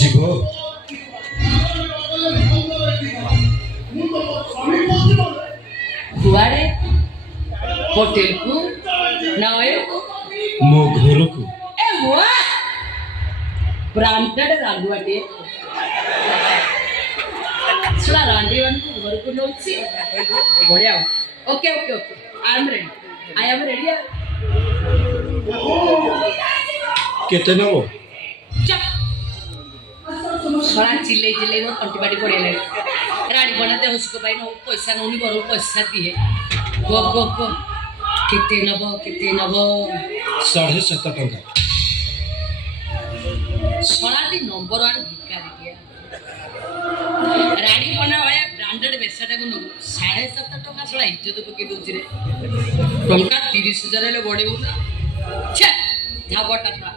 ଯିବ କୁଆଡେ? ହୋଟେଲ କୁ ନା ମୋ ଘରକୁ। ଏ ହୁଆ ବ୍ରାଣ୍ଡେଡ ରାଣ୍ଡୁଆଟେ ଶୁଣା ରାଣ୍ଡି ମାନଙ୍କୁ ଘରକୁ ନଉଛି ବଢିଆ। Okay okay okay I am ready I am ready. କେତେ ନେବ? ଶଳା ଚିଲେଇ ଚିଲେଇ ମୋ ତଣ୍ଟି ପାଟି ପଡିଗଲାଣି। ରାଣୀ ବନାତେ ହସୁକ ପାଇଁ ପଇସା ନଉନି ଘରକୁ ପଇସା ଦିଏ। ଗୋ ଗୋ ଗୋ କେତେ ନବ କେତେ ନବ? 7.5 ଟଙ୍କା। ଶଳାଟି ନମ୍ବର ୱାନ୍ ଭିକାରିଟିଆ। ରାଣୀ ବନା ଭଳିଆ ବ୍ରାଣ୍ଡେଡ ବେଶାଟାକୁ ନବୁ 7.5 ଟଙ୍କା। ଶଳା ଇଜ୍ଜତ ପକେଇ ଦଉଛି ରେ। ଟଙ୍କା 30,000 ହେଲେ ବଢେଇବୁ ନା? ଝାବଟା ଶଳା।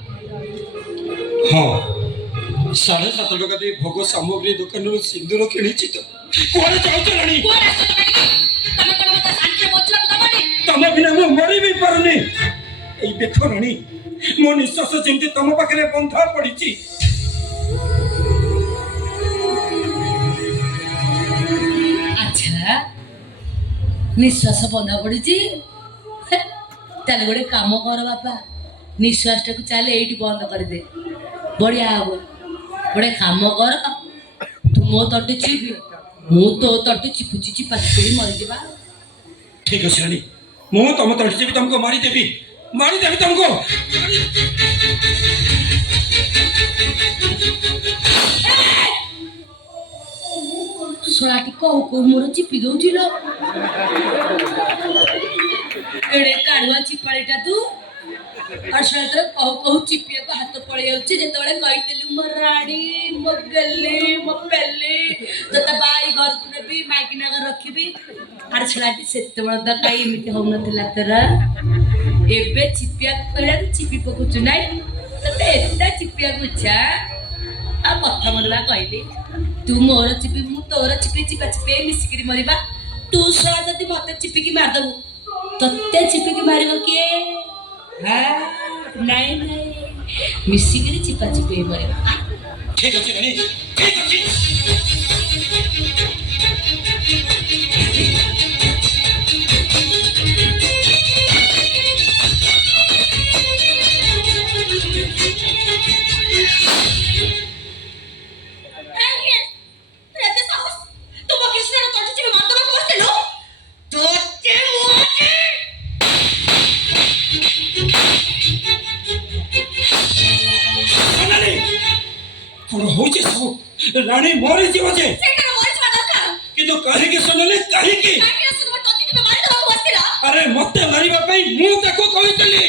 ହଁ 7.5 ଟଙ୍କା ଦେଇ ଭୋଗ ସାମଗ୍ରୀ ଦୋକାନରୁ ସିନ୍ଦୁର କିଣିଛି ତ। କୁଆଡେ ଯାଉଛ ରାଣୀ? ତମ ବିନା ମୁଁ ମରି ବି ପାରୁନି। ଏଇ ଦେଖ ରାଣୀ ମୋ ନିଶ୍ୱାସ ଯେମିତି ତମ ପାଖରେ ବନ୍ଧା ପଡିଛି। ଆଚ୍ଛା ନିଶ୍ୱାସ ବନ୍ଧା ପଡିଛି? ତାହେଲେ ଗୋଟେ କାମ କର ବାପା, ନିଶ୍ୱାସଟାକୁ ଚାଲେ ଏଇଠି ବନ୍ଦ କରିଦେ, ବଢିଆ ହବ। ଗୋଟେ କାମ କର, ତୁ ମୋ ତଣ୍ଟି ଚିପି, ମୁଁ ତୋ ତଣ୍ଟି ଚିପୁଚି, ଚିପା ଚିପି ମରିଯିବା। ଠିକ ଅଛି ରାଣୀ, ମୁଁ ତମ ତଣ୍ଟି ଚିପି ତମକୁ ମାରିଦେବି ତମକୁ। ଶଳାଟି କୋଉ କୋଉ ମୋର ଚିପି ଦଉଛି ଲୋ। ଏଡେ କାଢୁଆ ଚିପାଳିଟା ତୁ। ଆଉ ଶଳାତର କହୁ କହୁ ଚିପିବାକୁ ହାତ ପଳେଇ ଯାଉଛି। ଯେତେବେଳେ କହିଥିଲୁ ମୋ ରାଣୀ, ମୋ ଗଲି, ମୋ ପେଲି, ତୋତେ ବାଇ ଘରକୁ ନେବି, ମାଇକିନା ଘର ରଖିବି, ଆରେ ଶଳାଟି ସେତେବେଳେ ତ କାହିଁ ଏମିତି ହଉନଥିଲା ତୋର। ଏବେ ଚିପିବାକୁ କହିଲାକୁ ଚିପି ପକଉଛୁ ନାଇଁ? ତତେ ଏତେ ଚିପିବାକୁ ଇଚ୍ଛା? ଆଉ କଥା ମନଲା କହିଲି, ତୁ ମୋର ଚିପି ମୁଁ ତୋର ଚିପି, ଚିପା ଚିପି ମିଶିକିରି ମରିବା। ତୁ ଶଳା ଯଦି ମତେ ଚିପିକି ମାରିଦବୁ, ତତେ ଚିପିକି ମାରିବ କିଏ? ନାଇଁ ନାଇଁ, ମିଶିକିରି ଚିପା ଚିପି ମରିବା। ଠିକ ଅଛି ରାଣୀ, ଠିକ ଅଛି। କଣ ହଉଛି ସବୁ? ରାଣୀ ମରିଯିବ ଯେ, କିନ୍ତୁ କାହିଁକି ଶୁଣିଲେ? କାହିଁକି? ଆରେ ମତେ ମାରିବା ପାଇଁ ମୁଁ ତାକୁ କହିଥିଲି।